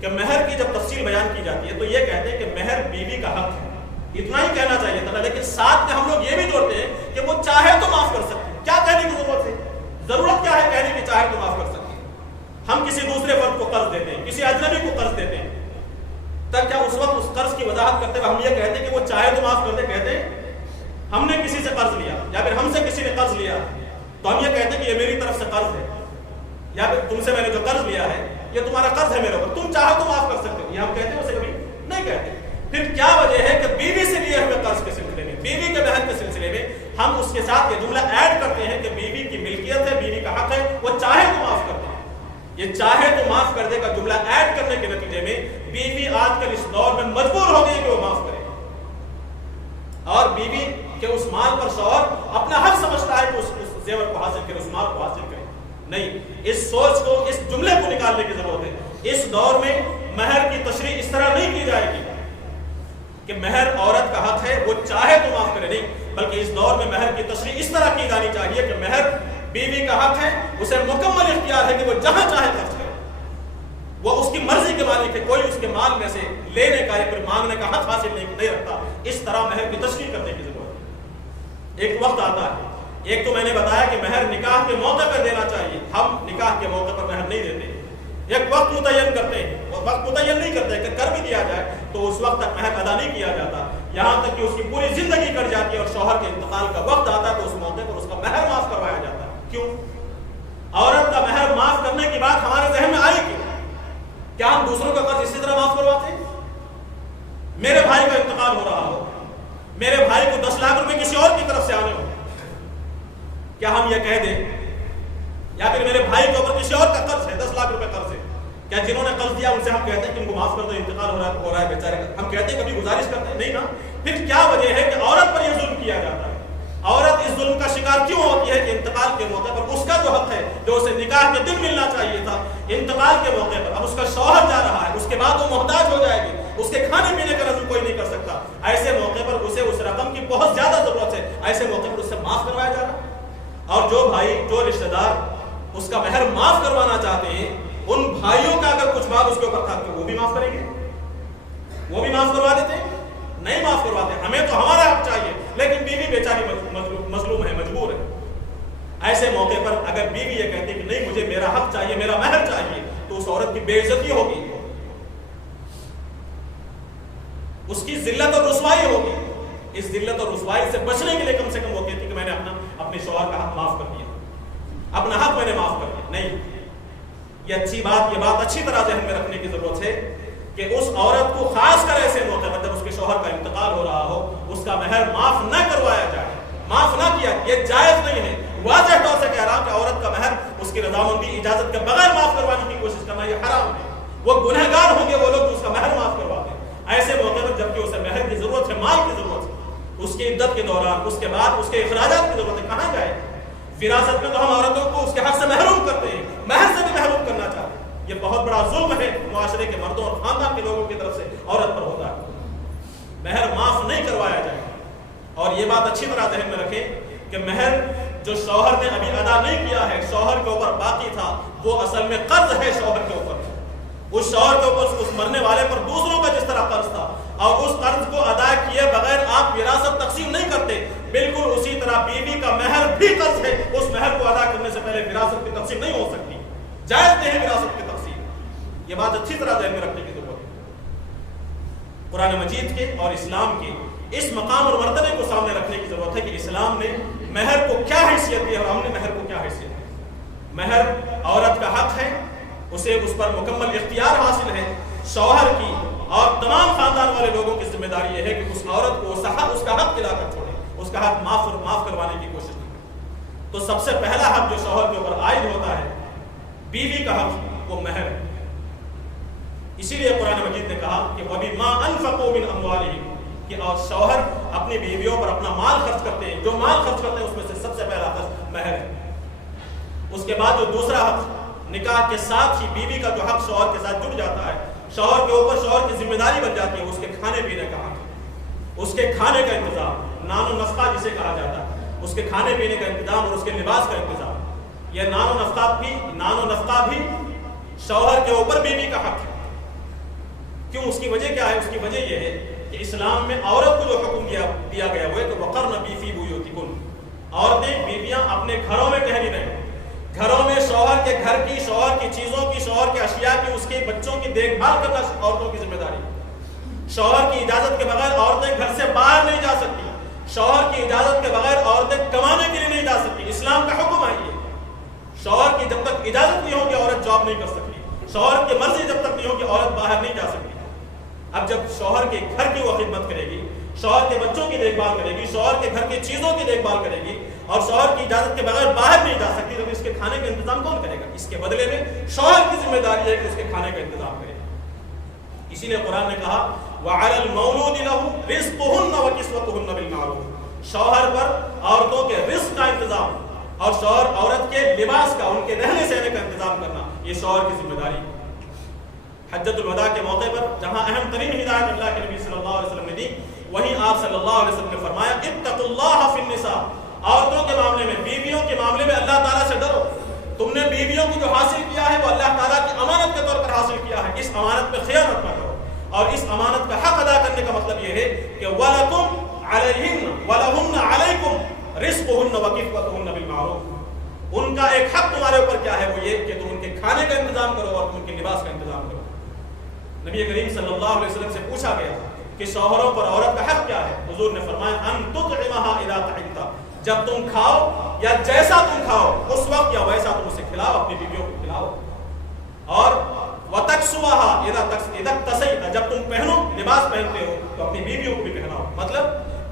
کہ مہر کی جب تفصیل بیان کی جاتی ہے تو یہ کہتے ہیں کہ مہر بیوی کا حق ہے، اتنا ہی کہنا چاہیے تھا، لیکن ساتھ میں ہم لوگ یہ بھی جوڑتے ہیں کہ وہ چاہے تو معاف کر سکتے ہیں۔ کیا کہنے کی ضرورت ہے؟ ضرورت کیا ہے کہنے کی چاہے تو معاف کر سکتے ہیں؟ ہم کسی دوسرے فرد کو قرض دیتے ہیں، کسی اجنبی کو قرض دیتے ہیں، تب کیا اس وقت اس قرض کی وضاحت کرتے ہوئے ہم یہ کہتے ہیں کہ وہ چاہے تو معاف کرتے؟ کہتے ہیں ہم نے کسی سے قرض لیا یا پھر ہم سے کسی نے قرض لیا تو ہم یہ کہتے ہیں کہ یہ میری طرف سے قرض ہے، یا پھر تم سے میں نے جو قرض لیا ہے یہ تمہارا قرض ہے میرے اوپر، تم چاہو تو معاف کر سکتے ہو، یہ ہم کہتے ہیں، اسے کبھی نہیں کہتے۔ پھر کیا وجہ ہے کہ بیوی سے لیے ہوئے قرض کے سلسلے میں، بیوی کے مہر کے سلسلے میں ہم اس کے ساتھ یہ جملہ ایڈ کرتے ہیں کہ بیوی کی ملکیت ہے، بیوی کا حق ہے، وہ چاہے تو معاف کر دے۔ یہ چاہے تو معاف کر دے کا جملہ ایڈ کرنے کے نتیجے میں بیوی آج کل اس دور میں مجبور ہو گئی کہ وہ معاف کرے، اور بیوی کہ اس مال پر شوہر اپنا حق سمجھتا ہے کہ اس زیور کو حاصل کرے، اس مال کو حاصل کرے۔ نہیں، اس سوچ کو، اس جملے کو نکالنے کی ضرورت ہے۔ اس دور میں مہر کی تشریح اس طرح نہیں کی جائے گی کہ مہر عورت کا حق ہے، وہ چاہے تو معاف کرے، نہیں، بلکہ اس دور میں مہر کی تشریح اس طرح کی جانی چاہیے کہ مہر بیوی کا حق ہے، اسے مکمل اختیار ہے کہ وہ جہاں چاہے خرچ کرے، وہ اس کی مرضی کے مالک ہے، کوئی اس کے مال میں سے لینے کا یا پھر مانگنے کا حق حاصل نہیں رکھتا. اس طرح مہر کی تشریح کرنے کی ضرورت ہے. ایک وقت آتا ہے، ایک تو میں نے بتایا کہ مہر نکاح کے موقع پر دینا چاہیے، ہم نکاح کے موقع پر مہر نہیں دیتے. ایک وقت متعین کرتے ہیں، وہ وقت متعین نہیں کرتے کہ کر بھی دیا جائے تو اس وقت تک مہر ادا نہیں کیا جاتا، یہاں تک کہ اس کی پوری زندگی کٹ جاتی ہے اور شوہر کے انتقال کا وقت آتا ہے تو اس موقع پر اس کا مہر معاف کروایا جاتا ہے. کیوں؟ عورت کا مہر معاف کرنے کی بات ہمارے ذہن میں آئی کیوں؟ کیا ہم دوسروں کا قرض اسی طرح معاف کرواتے ہیں؟ میرے بھائی کا انتقال ہو رہا ہو، میرے بھائی کو 10 لاکھ روپے کسی اور کی طرف سے آنے ہو، کیا ہم یہ کہہ دیں؟ یا پھر میرے بھائی کے اوپر کسی اور کا قرض ہے، 10 لاکھ روپے قرض ہے، کیا جنہوں نے قرض دیا ان سے ہم کہتے ہیں کہ ان کو معاف کر دو، انتقال ہو رہا ہے بیچارے کا؟ ہم کہتے ہیں کبھی گزارش کرتے ہیں؟ نہیں نا. پھر کیا وجہ ہے کہ عورت پر یہ ظلم کیا جاتا ہے؟ عورت اس ظلم کا شکار کیوں ہوتی ہے کہ انتقال کے موقع پر اس کا جو حق ہے جو اسے نکاح کے دن ملنا چاہیے تھا، انتقال کے موقع پر اب اس کا شوہر جا رہا ہے، اس کے بعد وہ محتاج ہو جائے گی، اس کے کھانے پینے کا نظم کوئی نہیں کر سکتا. ایسے موقع پر اسے اس رقم کی بہت زیادہ ضرورت ہے، ایسے موقع پر اسے معاف کروایا جا رہا ہے. اور جو بھائی، جو رشتہ دار اس کا مہر معاف کروانا چاہتے ہیں، ان بھائیوں کا اگر کچھ بات اس کے اوپر تھا کہ وہ بھی معاف کریں گے؟ وہ بھی معاف کروا دیتے ہیں؟ نہیں معاف کرواتے. ہمیں تو ہمارا حق چاہیے، لیکن بیوی بیچاری مظلوم ہے، مجبور ہے. ایسے موقع پر اگر بیوی یہ کہتی کہ نہیں مجھے میرا حق چاہیے، میرا مہر چاہیے، تو اس عورت کی بے عزتی ہوگی، اس کی ذلت اور رسوائی ہوگی. اس ذلت اور رسوائی سے بچنے کے لیے کم سے کم وہ کہتی کہ میں نے اپنے شوہر کا حق معاف کر دیا، اپنا حق میں نے معاف کر دیا. نہیں، یہ بات اچھی طرح ذہن میں رکھنے کی ضرورت ہے کہ اس عورت کو خاص کر ایسے موقع پر جب اس کے شوہر کا انتقال ہو رہا ہو، اس کا مہر معاف نہ کروایا جائے، معاف نہ کیا. یہ جائز نہیں ہے. واضح طور سے کہہ رہا ہوں کہ عورت کا مہر اس کی رضامندی، اجازت کے بغیر معاف کروانے کی کوشش کرنا یہ حرام ہے. وہ گنہگار ہوں گے وہ لوگ جو اس کا مہر معاف کرواتے ہیں. ایسے موقع پر جبکہ اسے مہر کی ضرورت ہے، مال کی ضرورت ہے، اس کی عدت کے دوران، اس کے بعد اس کے اخراجات کی ضرورت ہے، کہاں جائے؟ وراثت میں تو ہم عورتوں کو اس کے حق سے محروم کرتے ہیں، مہر سے بھی محروم کرنا چاہتے ہیں. یہ بہت بڑا ظلم ہے معاشرے کے مردوں اور خاندان کے لوگوں کی طرف سے عورت پر ہوتا ہے. مہر معاف نہیں کروایا جائے. اور یہ بات اچھی طرح ذہن میں رکھیں کہ مہر جو شوہر نے ابھی ادا نہیں کیا ہے، شوہر کے اوپر باقی تھا، وہ اصل میں قرض ہے شوہر کے اوپر. اس شوہر کے اوپر، اس مرنے والے پر دوسروں کا جس طرح قرض تھا، اور اس قرض کو ادا کیے بغیر آپ وراثت تقسیم نہیں کرتے، بالکل اسی طرح بیوی کا مہر بھی قرض ہے. اس مہر کو ادا کرنے سے پہلے وراثت کی تقسیم نہیں ہو سکتی، جائز نہیں ہے وراثت کی تقسیم. یہ بات اچھی طرح ذہن میں رکھنے کی ضرورت ہے. قرآن مجید کے اور اسلام کے اس مقام اور مرتبے کو سامنے رکھنے کی ضرورت ہے کہ اسلام نے مہر کو کیا حیثیت دی اور ہم نے مہر کو کیا حیثیت دی. مہر عورت کا حق ہے، اسے اس پر مکمل اختیار حاصل ہے. شوہر کی اور تمام خاندان والے لوگوں کی ذمہ داری یہ ہے کہ اس عورت کو اس کا حق دلا کر چھوڑیں، اس کا حق معاف کروانے کی کوشش کریں. تو سب سے پہلا حق جو شوہر کے اوپر عائد ہوتا ہے، بیوی کا حق، وہ مہر ہے. اسی لیے قرآن مجید نے کہا کہ وَبِمَا أَنفَقُوا مِنْ أَمْوَالِهِمْ، کہ اور شوہر اپنی بیویوں پر اپنا مال خرچ کرتے ہیں، جو مال خرچ کرتے ہیں اس میں سے سب سے پہلا خرچ مہر ہے. اس کے بعد جو دوسرا حق، نکاح کے ساتھ ہی بیوی کا جو حق شوہر کے ساتھ جڑ جاتا ہے، شوہر کے اوپر شوہر کی ذمہ داری بن جاتی ہے، اس کے کھانے پینے کا حق، اس کے کھانے کا انتظام، نان و نفقہ جسے کہا جاتا ہے، اس کے کھانے پینے کا انتظام اور اس کے لباس کا انتظام. یہ نان و نفقہ بھی شوہر کے اوپر بیوی کا حق ہے. کیوں؟ اس کی وجہ کیا ہے؟ اس کی وجہ یہ ہے کہ اسلام میں عورت کو جو حکم دیا گیا وہ ہے کہ وَقَرْنَ فِي بُيُوتِكُنَّ، عورتیں، بیویاں اپنے گھروں میں ٹھہری رہیں. گھروں میں شوہر کے گھر کی، شوہر کی چیزوں کی، شوہر کے اشیاء کی، اس کے بچوں کی دیکھ بھال کرنا عورتوں کی ذمہ داری. شوہر کی اجازت کے بغیر عورتیں گھر سے باہر نہیں جا سکتی. شوہر کی اجازت کے بغیر عورتیں کمانے کے لیے نہیں جا سکتی. اسلام کا حکم ہے یہ. شوہر کی جب تک اجازت نہیں ہوگی عورت جاب نہیں کر سکتی. شوہر کی مرضی جب تک نہیں ہوگی عورت باہر نہیں جا سکتی. اب جب شوہر کے گھر کی وہ خدمت کرے گی، شوہر کے بچوں کی دیکھ بھال کرے گی، شوہر کے گھر کی چیزوں کی دیکھ بھال کرے گی، اور شوہر کی اجازت کے بغیر باہر نہیں جا سکتی، تو اس کے کھانے کا انتظام کون کرے گا؟ اس کے بدلے میں شوہر کی ذمہ داری ہے کہ اس کے کھانے کا انتظام کرے. اسی لیے قرآن نے کہا وَعَلَى الْمَوْلُودِ لَهُ رِزْقُهُنَّ وَكِسْوَتُهُنَّ بِالْمَعْرُوفِ، شوہر پر عورتوں کے رزق کا انتظام اور شوہر عورت کے لباس کا، ان کے رہنے سہنے کا انتظام کرنا، یہ شوہر کی ذمہ داری. حجۃ الوداع کے موقع پر جہاں اہم ترین ہدایت اللہ کے نبی صلی اللہ علیہ وسلم نے دی، وہیں آپ صلی اللہ علیہ وسلم نے فرمایا اتقوا اللہ فی النساء، عورتوں کے معاملے میں، بیویوں کے معاملے میں اللہ تعالیٰ سے ڈرو. تم نے بیویوں کو جو حاصل کیا ہے وہ اللہ تعالیٰ کی امانت کے طور پر حاصل کیا ہے، اس امانت پہ خیانت نہ کرو، اور اس امانت کا حق ادا کرنے کا مطلب یہ ہے کہ وَلَكُمْ عَلَيْهِنَّ وَلَهُنَّ عَلَيْكُمْ رِزْقُهُنَّ وَكِسْوَتُهُنَّ بِالْمَعْرُوفِ، ان کا ایک حق تمہارے اوپر کیا ہے وہ یہ کہ تم ان کے کھانے کا انتظام کرو اور تم ان کے لباس کا انتظام کرو۔ نبی کریم صلی اللہ علیہ وسلم سے پوچھا گیا کہ شوہروں پر عورت کا حق کیا ہے، حضور نے فرمایا ان تطعمها اذا طعمت، جب تم کھاؤ یا جیسا تم کھاؤ اس وقت یا ویسا تم اسے کھلاؤ، اپنی بیویوں کو کھلاؤ، اور وتکسوها اذا اکتسیت، جب تم پہنو لباس پہنتے ہو تو اپنی بیویوں کو بھی پہناؤ، مطلب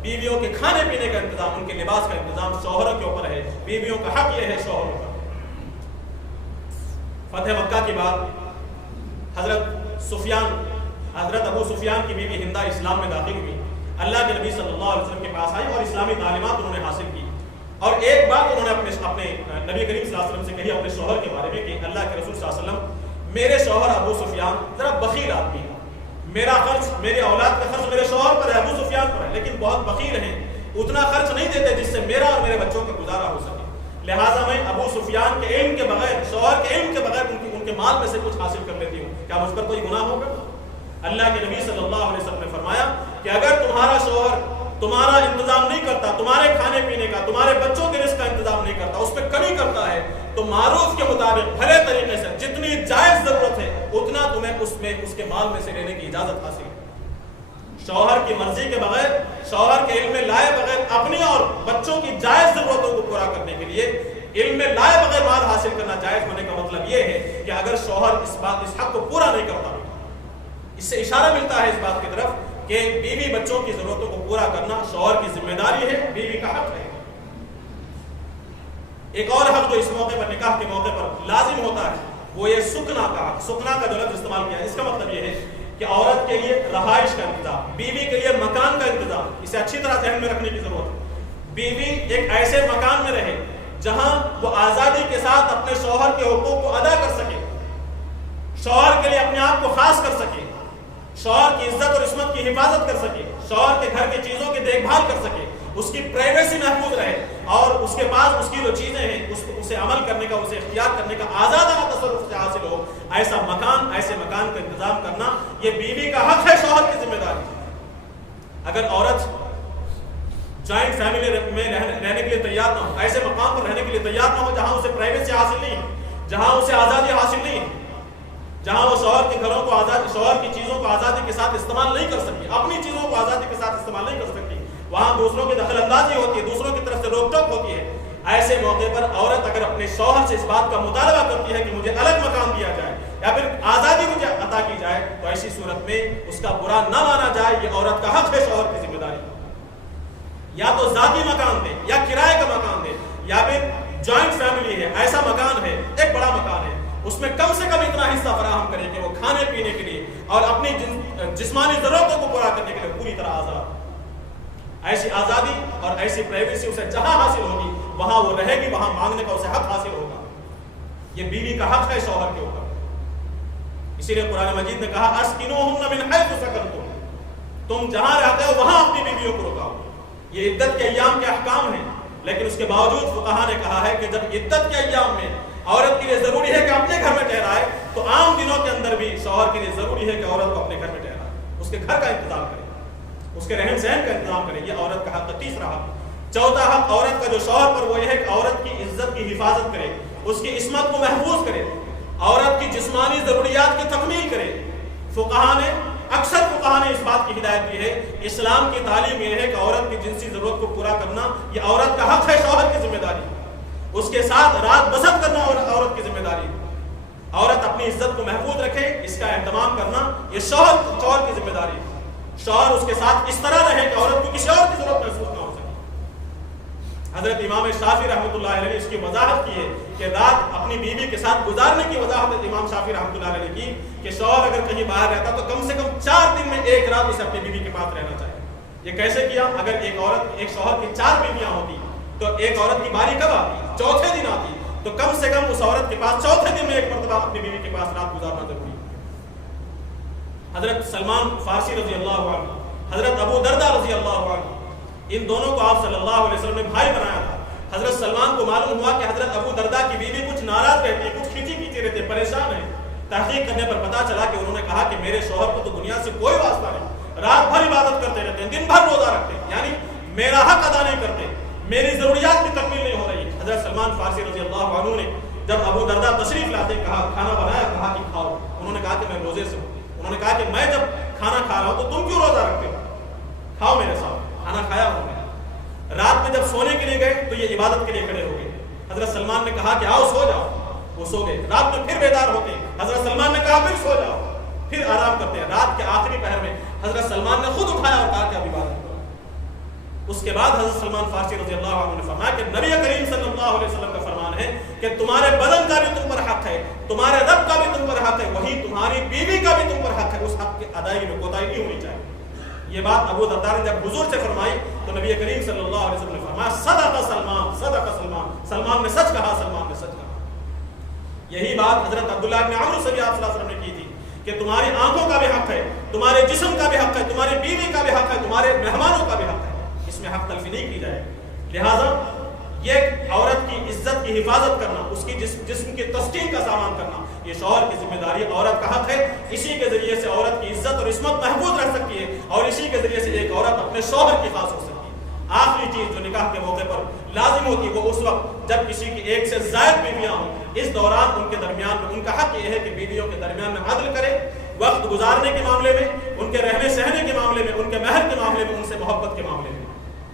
بیویوں کے کھانے پینے کا انتظام، ان کے لباس کا انتظام شوہروں کے اوپر ہے، بیویوں کا حق یہ ہے شوہروں کا۔ فتح مکہ کی بات، حضرت ابو سفیان کی بیوی ہندہ اسلام میں داخل ہوئی، اللہ کے نبی صلی اللہ علیہ وسلم کے پاس آئی اور اسلامی تعلیمات انہوں نے حاصل کی، اور ایک بات انہوں نے اپنے نبی کریم صلی اللہ علیہ وسلم سے کہی اپنے شوہر کے بارے میں کہ اللہ کے رسول صلی اللہ علیہ وسلم میرے شوہر ابو سفیان ذرا بخیل آدمی ہے، میرا خرچ، میری اولاد کا خرچ میرے شوہر پر ہے، ابو سفیان پر ہے، لیکن بہت بخیل ہیں، اتنا خرچ نہیں دیتے جس سے میرا اور میرے بچوں کا گزارا ہو سکے، لہٰذا میں ابو سفیان کے علم کے بغیر، شوہر کے علم کے بغیر ان کے مال میں سے کچھ حاصل کر لیتی ہوں، کیا مجھ پر کوئی گناہ ہوگا؟ اللہ کے نبی صلی اللہ علیہ وسلم نے فرمایا کہ اگر تمہارا شوہر تمہارا انتظام نہیں کرتا، تمہارے کھانے پینے کا، تمہارے بچوں کے رزق کا انتظام نہیں کرتا، اس پہ کمی کرتا ہے، تو معروف کے مطابق بھلے طریقے سے جتنی جائز ضرورت ہے اتنا تمہیں اس کے مال میں سے لینے کی اجازت حاصل ہے۔ شوہر کی مرضی کے بغیر، شوہر کے علم میں لائے بغیر اپنی اور بچوں کی جائز ضرورتوں کو پورا کرنے کے لیے علم میں لائے بغیر مال حاصل کرنا جائز ہونے کا مطلب یہ ہے کہ اگر شوہر اس حق کو پورا نہیں کرتا، اس سے اشارہ ملتا ہے اس بات کی طرف کہ بیوی بچوں کی ضرورتوں کو پورا کرنا شوہر کی ذمہ داری ہے، بیوی کا حق ہے۔ ایک اور حق جو اس موقع پر، نکاح کے موقع پر لازم ہوتا ہے وہ یہ سکنا کا حق۔ سکنا کا جو لفظ استعمال کیا ہے اس کا مطلب یہ ہے کہ عورت کے لیے رہائش کا انتظام، بیوی کے لیے مکان کا انتظام، اسے اچھی طرح ذہن میں رکھنے کی ضرورت ہے۔ بیوی ایک ایسے مکان میں رہے جہاں وہ آزادی کے ساتھ اپنے شوہر کے حقوق کو ادا کر سکے، شوہر کے لیے اپنے آپ کو خاص کر سکے، شوہر کی عزت اور عصمت کی حفاظت کر سکے، شوہر کے گھر کی چیزوں کی دیکھ بھال کر سکے، اس کی پرائیویسی محفوظ رہے، اور اس کے پاس اس کی جو چیزیں ہیں اسے عمل کرنے کا، اسے اختیار کرنے کا آزادانہ تصرف سے حاصل ہو، ایسا مکان، ایسے مکان کا انتظام کرنا یہ بیوی کا حق ہے، شوہر کی ذمہ داری۔ اگر عورت جوائنٹ فیملی میں رہنے کے لیے تیار نہ ہو، ایسے مقام پر رہنے کے لیے تیار نہ ہو جہاں اسے پرائیویسی حاصل نہیں ہے، جہاں اسے آزادی حاصل نہیں ہے، جہاں وہ شوہر کے گھروں کو آزادی، شوہر کی چیزوں کو آزادی کے ساتھ استعمال نہیں کر سکتی، اپنی چیزوں کو آزادی کے ساتھ استعمال نہیں کر سکتی، وہاں دوسروں کی دخل اندازی ہوتی ہے، دوسروں کی طرف سے روک ٹوک ہوتی ہے، ایسے موقع پر عورت اگر اپنے شوہر سے اس بات کا مطالبہ کرتی ہے کہ مجھے الگ مکان دیا جائے یا پھر آزادی مجھے عطا کی جائے، تو ایسی صورت میں اس کا برا نہ مانا جائے، یہ عورت کا حق ہے، شوہر کی ذمہ داری، یا تو ذاتی مکان دے یا کرائے کا مکان دے، یا پھر جوائنٹ فیملی ہے، ایسا مکان ہے، ایک بڑا مکان ہے، اس میں کم سے کم اتنا حصہ فراہم کرے کہ وہ کھانے پینے کے لیے اور اپنی جسمانی ضرورتوں کو پورا کرنے کے لیے پوری طرح آزاد، ایسی آزادی اور ایسی پرائیویسی اسے جہاں حاصل ہوگی وہاں وہ رہے گی، وہاں مانگنے کا اسے حق حاصل ہوگا، یہ بیوی کا حق ہے شوہر کے اوپر۔ اسی لیے قرآن مجید نے کہا اسکنوہن من حیث سکنتم، تم جہاں رہتے ہو وہاں اپنی بیویوں کو رکاؤ۔ یہ عدت کے ایام کے احکام ہیں، لیکن اس کے باوجود فقہا نے کہا ہے کہ جب عدت کے ایام میں عورت کے لیے ضروری ہے کہ اپنے گھر میں ٹھہرائے، تو عام دنوں کے اندر بھی شوہر کے لیے ضروری ہے کہ عورت کو اپنے گھر میں ٹھہرائے، اس کے گھر کا انتظام کرے، اس کے رہن سہن کا انتظام کرے، یہ عورت کا حق۔ تیسرا حق، چوتھا حق عورت کا جو شوہر پر، وہ یہ ہے کہ عورت کی عزت کی حفاظت کرے، اس کی عصمت کو محفوظ کرے، عورت کی جسمانی ضروریات کی تکمیل کرے۔ اکثر فقہا نے اس بات کی ہدایت دی ہے، اسلام کی تعلیم یہ ہے کہ عورت کی جنسی ضرورت کو پورا کرنا یہ عورت کا حق ہے، شوہر کی ذمہ داری، اس کے ساتھ رات بسر کرنا عورت کی ذمہ داری، عورت اپنی عزت کو محفوظ رکھے، اس کا اہتمام کرنا یہ شوہر کی ذمہ داری، شوہر اس کے ساتھ اس طرح رہے کہ عورت کو کسی اور کی ضرورت محسوس نہ ہو سکے۔ حضرت امام شافعی رحمۃ اللہ علیہ نے اس کی وضاحت کی ہے کہ رات اپنی بیوی کے ساتھ گزارنے کی وضاحت امام شافعی رحمۃ اللہ علیہ نے کی کہ شوہر اگر کہیں باہر رہتا تو کم سے کم 4 دن میں ایک رات اسے اپنی بیوی کے پاس رہنا چاہیے۔ یہ کیسے کیا؟ اگر ایک شوہر کی 4 بیویاں ہوتی تو ایک عورت کی باری کب آتی؟ چوتھے دن آتی، تو کم سے کم اس عورت کے پاس چوتھے دن میں ایک مرتبہ اپنی بیوی کے پاس رات گزارنا ضروری ہے۔ حضرت سلمان فارسی رضی اللہ عنہ، حضرت ابو دردہ رضی اللہ عنہ، ان دونوں کو آپ صلی اللہ علیہ وسلم نے بھائی بنایا تھا، حضرت سلمان کو معلوم ہوا کہ حضرت ابو درداء کی بیوی کچھ ناراض رہتی ہے، کچھ کھینچی کھینچی رہتے، پریشان ہے۔ تحقیق کرنے پر پتا چلا کہ انہوں نے کہا کہ میرے شوہر کو تو دنیا سے کوئی واسطہ نہیں، رات بھر عبادت کرتے رہتے ہیں، دن بھر روزہ رکھتے ہیں، یعنی میرا حق ادا نہیں کرتے، میری ضروریات کی تکمیل نہیں ہو رہی۔ حضرت سلمان فارسی رضی اللہ عنہ نے جب ابو درداء تشریف لاتے کہا کھانا بنایا، کہا کہ کھاؤ، انہوں نے کہا کہ میں روزے سے ہوں۔ انہوں نے کہا کہ میں جب کھانا کھا رہا ہوں تو تم کیوں روزہ رکھتے ہو؟ کھاؤ میرے ساتھ۔ کھانا کھایا انہوں نے۔ رات میں جب سونے کے لیے گئے تو یہ عبادت کے لیے کھڑے ہو گئے۔ حضرت سلمان نے کہا کہ آؤ سو جاؤ، وہ سو گئے۔ رات میں پھر بیدار ہوتے ہیں، حضرت سلمان نے کہا پھر سو جاؤ، پھر آرام کرتے ہیں۔ رات کے آخری پہر میں حضرت سلمان نے خود اٹھایا اور کہا کہ اب عبادت کرو۔ اس کے بعد حضرت سلمان فارسی رضی اللہ عنہ نے فرمایا کہ نبی کریم صلی اللہ علیہ وسلم کا فرمان ہے کہ تمہارے بدن کا بھی تم پر حق ہے، تمہارے رب کا بھی تم پر حق ہے، وہی تمہاری بیوی کا بھی تم پر حق ہے، اس حق کی ادائیگی میں کوتاہی نہیں ہونی چاہیے۔ یہ بات ابو درداء نے جب حضور سے فرمائی تو نبی کریم صلی اللہ علیہ وسلم نے فرمایا صدق سلمان، صدق سلمان، سلمان نے سچ کہا، سلمان نے سچ کہا۔ یہی بات حضرت عبداللہ بن عمرو سے بھی آپ صلی اللہ علیہ وسلم نے کی تھی کہ تمہاری آنکھوں کا بھی حق ہے، تمہارے جسم کا بھی حق ہے، تمہاری بیوی کا بھی حق ہے، تمہارے مہمانوں کا بھی حق ہے، اس میں حق تلفی نہیں کی جائے۔ لہذا یہ عورت کی عزت کی حفاظت کرنا، اس کی جسم کی تسکین کا سامان کرنا، یہ شوہر کی ذمہ داری، عورت کا حق ہے۔ اسی کے ذریعے سے عورت کی عزت اور عصمت محفوظ رہ سکتی ہے، اور اسی کے ذریعے سے ایک عورت اپنے شوہر کی خاص ہو سکتی ہے۔ آخری چیز جو نکاح کے موقع پر لازم ہوتی ہے وہ اس وقت جب کسی کی ایک سے زائد بیویاں ہوں، اس دوران ان کے درمیان میں ان کا حق یہ ہے کہ بیویوں کے درمیان میں عدل کرے، وقت گزارنے کے معاملے میں، ان کے رہنے سہنے کے معاملے میں، ان کے مہر کے معاملے میں، ان سے محبت کے معاملے میں،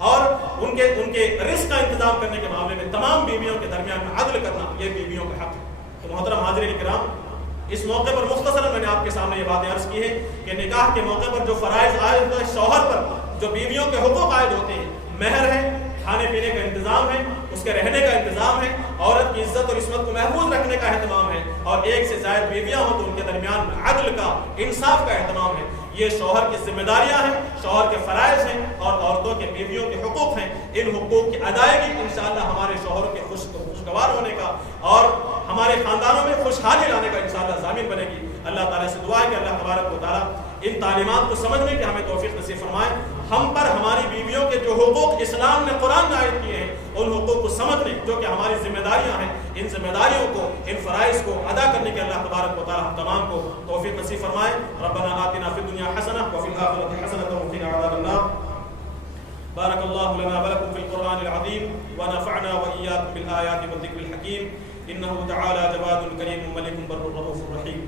اور ان کے رزق کا انتظام کرنے کے معاملے میں تمام بیویوں کے درمیان میں عدل کرنا یہ بیویوں کا حق ہے۔ تو محترم حاضرین کرام، اس موقع پر مختصراً میں نے آپ کے سامنے یہ باتیں عرض کی ہے کہ نکاح کے موقع پر جو فرائض عائد ہوتا ہے شوہر پر، جو بیویوں کے حقوق عائد ہوتے ہیں، مہر ہے، کھانے پینے کا انتظام ہے، اس کے رہنے کا انتظام ہے، عورت کی عزت اور عصمت کو محفوظ رکھنے کا اہتمام ہے، اور ایک سے زائد بیویاں ہوں تو ان کے درمیان میں عدل کا، انصاف کا اہتمام ہے۔ یہ شوہر کی ذمہ داریاں ہیں، شوہر کے فرائض ہیں، اور عورتوں کے بیویوں کے حقوق ہیں۔ ان حقوق کی ادائیگی انشاءاللہ ہمارے شوہروں کے خوشگوار ہونے کا اور ہمارے خاندانوں میں خوشحالی لانے کا انشاءاللہ ضامن بنے گی۔ اللہ تعالیٰ سے دعا ہے کہ اللہ تبارک و تعالیٰ ان تعلیمات کو سمجھنے کی ہمیں توفیق نصیب فرمائے۔ ہم پر ہماری بیویوں کے جو حقوق اسلام نے قرآن میں عائد کیے ہیں ان حقوق کو سمجھنے جو کہ ہماری ذمہ داریاں ہیں، ان ذمہ داریوں کو، ان فرائض کو ادا کرنے کے اللہ تبارک و تعالیٰ ہم تمام کو توفیق نصیب فرمائے۔ ربنا آتنا فی الدنیا حسنہ وفی الآخرۃ حسنۃ وقنا عذاب النار۔ بارک اللہ لنا ولکم فی القرآن العظیم ونفعنا وإیاکم بالآیات والذکر الحکیم، انہ تعالی جواد کریم ملک بر رؤوف رحیم۔